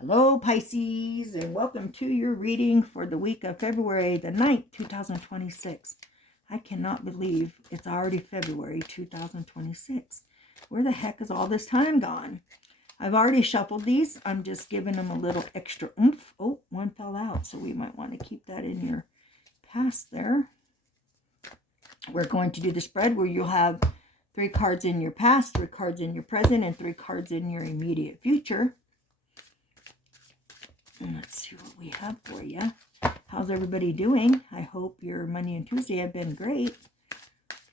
Hello, Pisces, and welcome to your reading for the week of February the 9th, 2026. I cannot believe it's already February 2026. Where the heck is all this time gone? I've already shuffled these. I'm just giving them a little extra oomph. Oh, one fell out, so we might want to keep that in your past there. We're going to do the spread where you'll have 3 cards in your past, 3 cards in your present, and 3 cards in your immediate future. And let's see what we have for you. How's everybody doing? I hope your Monday and Tuesday have been great.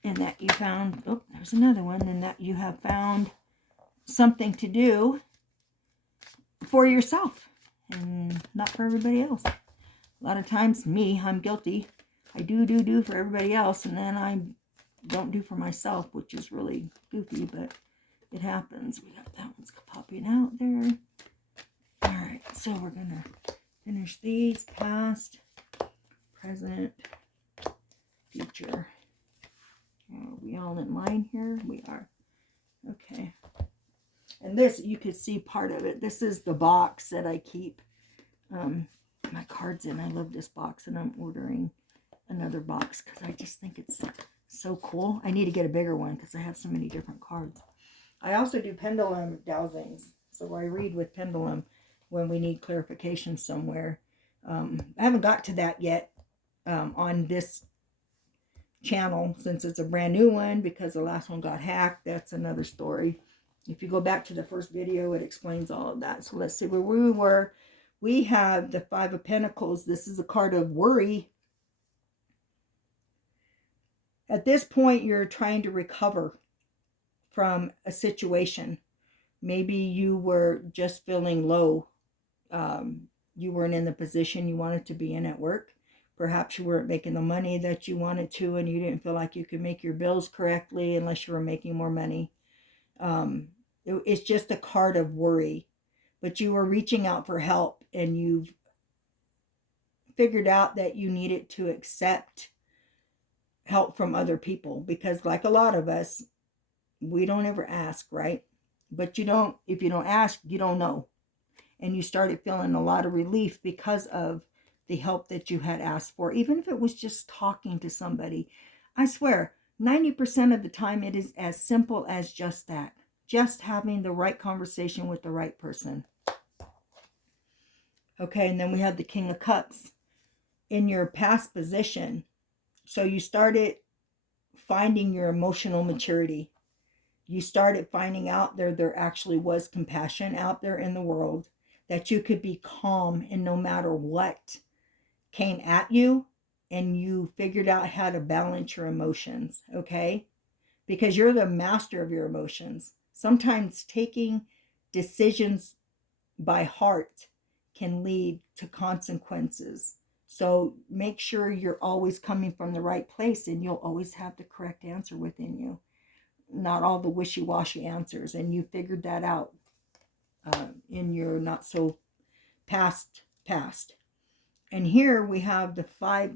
And that you found, oh, there's another one. And that you have found something to do for yourself and not for everybody else. A lot of times, I'm guilty. I do for everybody else. And then I don't do for myself, which is really goofy, but it happens. We got that one's popping out there. Alright, so we're going to finish these, past, present, future. Are we all in line here? We are. Okay. And this, you could see part of it. This is the box that I keep my cards in. I love this box, and I'm ordering another box because I just think it's so cool. I need to get a bigger one because I have so many different cards. I also do pendulum dowsings, so I read with pendulum when we need clarification somewhere. I haven't got to that yet on this channel since it's a brand new one because the last one got hacked. That's another story. If you go back to the first video, it explains all of that. So let's see where we were. We have the 5 of Pentacles. This is a card of worry. At this point, you're trying to recover from a situation. Maybe you were just feeling low. You weren't in the position you wanted to be in at work. Perhaps you weren't making the money that you wanted to, and you didn't feel like you could make your bills correctly unless you were making more money. It's just a card of worry. But you were reaching out for help, and you've figured out that you needed to accept help from other people. Because like a lot of us, we don't ever ask, right? But if you don't ask, you don't know. And you started feeling a lot of relief because of the help that you had asked for, even if it was just talking to somebody. I swear, 90% of the time it is as simple as just that. Just having the right conversation with the right person. Okay, and then we have the King of Cups in your past position. So you started finding your emotional maturity. You started finding out there actually was compassion out there in the world. That you could be calm and no matter what came at you, and you figured out how to balance your emotions, okay? Because you're the master of your emotions. Sometimes taking decisions by heart can lead to consequences. So make sure you're always coming from the right place, and you'll always have the correct answer within you. Not all the wishy-washy answers, and you figured that out. In your not so past. And here we have the 5.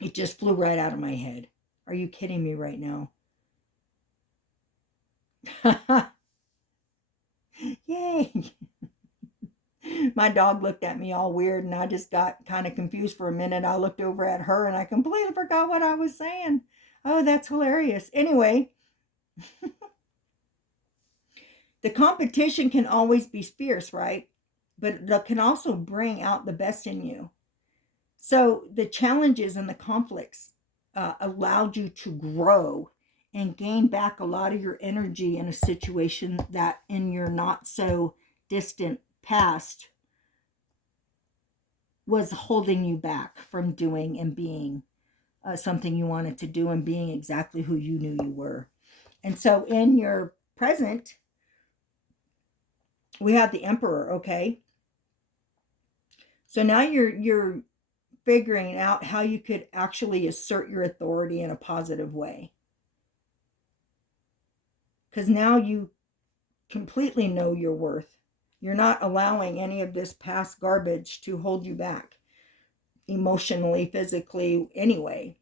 It just flew right out of my head. Are you kidding me right now? Yay! My dog looked at me all weird, and I just got kind of confused for a minute. I looked over at her, and I completely forgot what I was saying. Oh, that's hilarious. Anyway, the competition can always be fierce, right? But it can also bring out the best in you. So the challenges and the conflicts allowed you to grow and gain back a lot of your energy in a situation that in your not so distant past was holding you back from doing and being something you wanted to do and being exactly who you knew you were. And so in your present, we have the Emperor, okay? So now you're figuring out how you could actually assert your authority in a positive way. Because now you completely know your worth. You're not allowing any of this past garbage to hold you back emotionally, physically, anyway.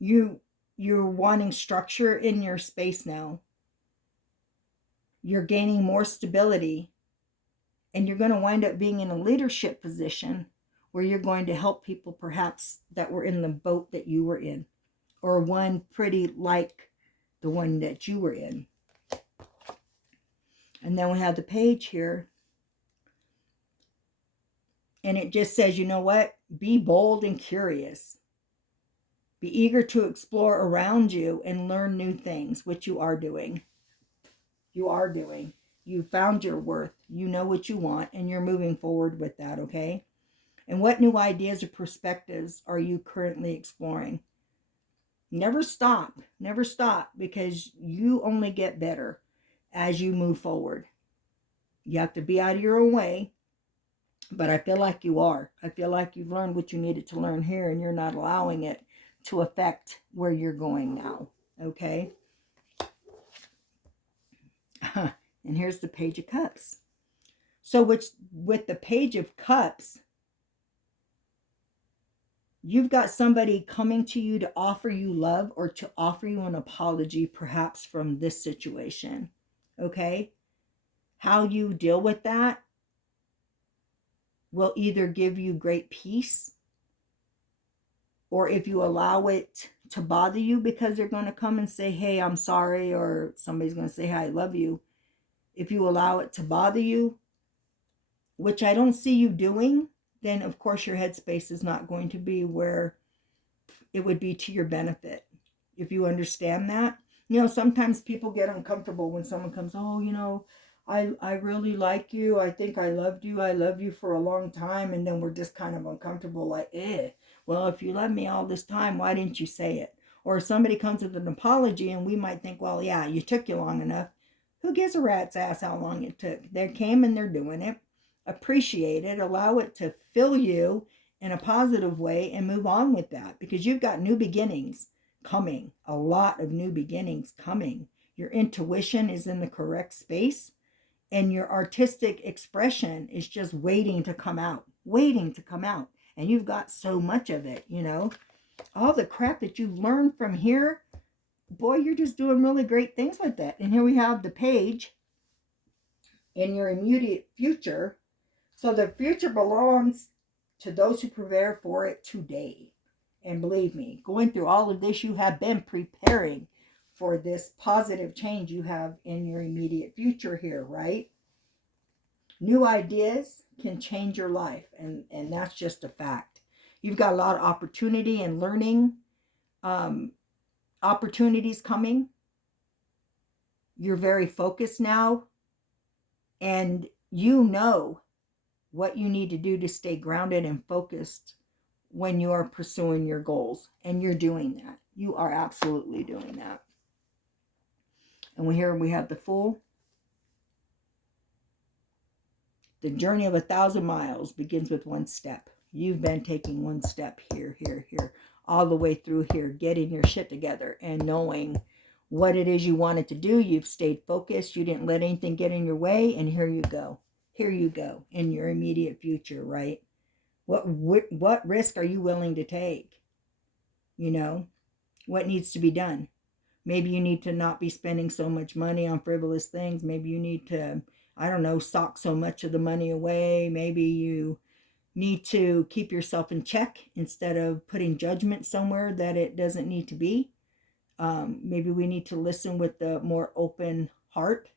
You're wanting structure in your space now. You're gaining more stability, and you're going to wind up being in a leadership position where you're going to help people perhaps that were in the boat that you were in, or one pretty like the one that you were in. And then we have the page here, and it just says, you know what? Be bold and curious. Be eager to explore around you and learn new things, which you are doing. You are doing. You found your worth. You know what you want, and you're moving forward with that, okay? And what new ideas or perspectives are you currently exploring? Never stop. Never stop, because you only get better as you move forward. You have to be out of your own way, but I feel like you are. I feel like you've learned what you needed to learn here, and you're not allowing it to affect where you're going now, okay? And here's the Page of Cups. So with the Page of Cups, you've got somebody coming to you to offer you love or to offer you an apology, perhaps from this situation, okay? How you deal with that will either give you great peace, or if you allow it to bother you because they're going to come and say, hey, I'm sorry, or somebody's going to say, hey, I love you. If you allow it to bother you, which I don't see you doing, then of course your headspace is not going to be where it would be to your benefit. If you understand that, sometimes people get uncomfortable when someone comes, oh, I really like you. I think I loved you. I love you for a long time. And then we're just kind of uncomfortable, like, well, if you love me all this time, why didn't you say it? Or if somebody comes with an apology and we might think, well, yeah, you took you long enough. Who gives a rat's ass how long it took? They came and they're doing it. Appreciate it. Allow it to fill you in a positive way and move on with that, because you've got new beginnings coming. A lot of new beginnings coming. Your intuition is in the correct space, and your artistic expression is just waiting to come out. And you've got so much of it, all the crap that you've learned from here. Boy, you're just doing really great things with that. And here we have the Page in your immediate future. So the future belongs to those who prepare for it today. And believe me, going through all of this, you have been preparing for this positive change you have in your immediate future here, right? New ideas can change your life, and that's just a fact. You've got a lot of opportunity and learning opportunities coming. You're very focused now, and you know what you need to do to stay grounded and focused when you are pursuing your goals. And you're doing that. You are absolutely doing that. And here we have the Fool. The journey of 1,000 miles begins with one step. You've been taking one step here, all the way through here, getting your shit together and knowing what it is you wanted to do. You've stayed focused. You didn't let anything get in your way. And here you go. Here you go in your immediate future, right? What risk are you willing to take? What needs to be done? Maybe you need to not be spending so much money on frivolous things. Maybe you need to, I don't know, sock so much of the money away. Maybe you need to keep yourself in check instead of putting judgment somewhere that it doesn't need to be. Maybe we need to listen with a more open heart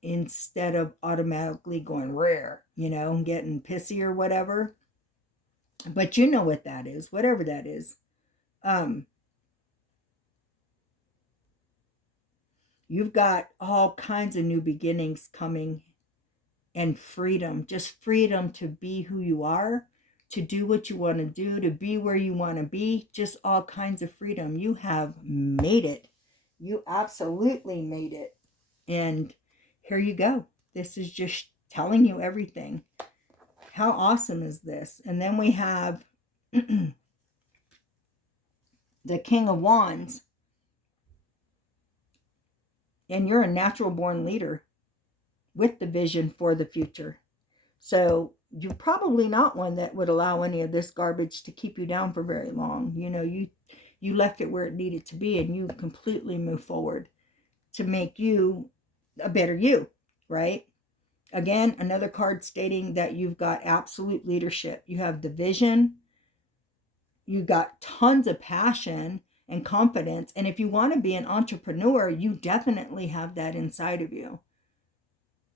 instead of automatically going rare, getting pissy or whatever. But you know what that is, whatever that is. You've got all kinds of new beginnings coming, and freedom, just freedom to be who you are, to do what you want to do, to be where you want to be, just all kinds of freedom. You have made it. You absolutely made it. And here you go. This is just telling you everything. How awesome is this? And then we have the King of Wands. And you're a natural born leader with the vision for the future. So you're probably not one that would allow any of this garbage to keep you down for very long. you left it where it needed to be, and you completely move forward to make you a better you, right? Again, another card stating that you've got absolute leadership. You have the vision. You got tons of passion and confidence. And if you want to be an entrepreneur, you definitely have that inside of you.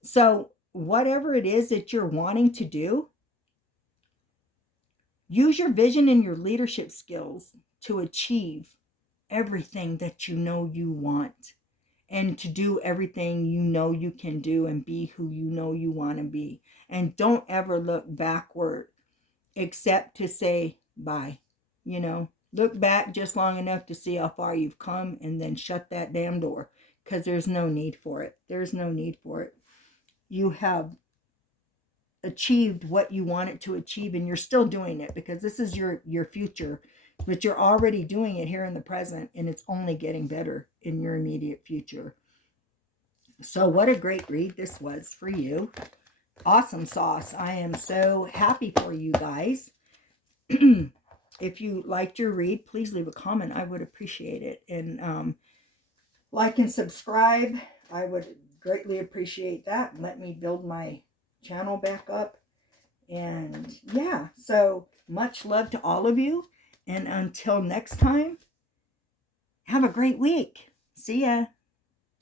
So whatever it is that you're wanting to do, use your vision and your leadership skills to achieve everything that you know you want, and to do everything you know you can do, and be who you know you want to be. And don't ever look backward except to say bye. You know, look back just long enough to see how far you've come, and then shut that damn door, because there's no need for it. There's no need for it. You have achieved what you wanted to achieve, and you're still doing it, because this is your future, but you're already doing it here in the present, and it's only getting better in your immediate future. So what a great read this was for you. Awesome sauce. I am so happy for you guys. If you liked your read, please leave a comment. I would appreciate it. And like and subscribe. I would greatly appreciate that. Let me build my channel back up. And yeah, so much love to all of you. And until next time, have a great week. See ya.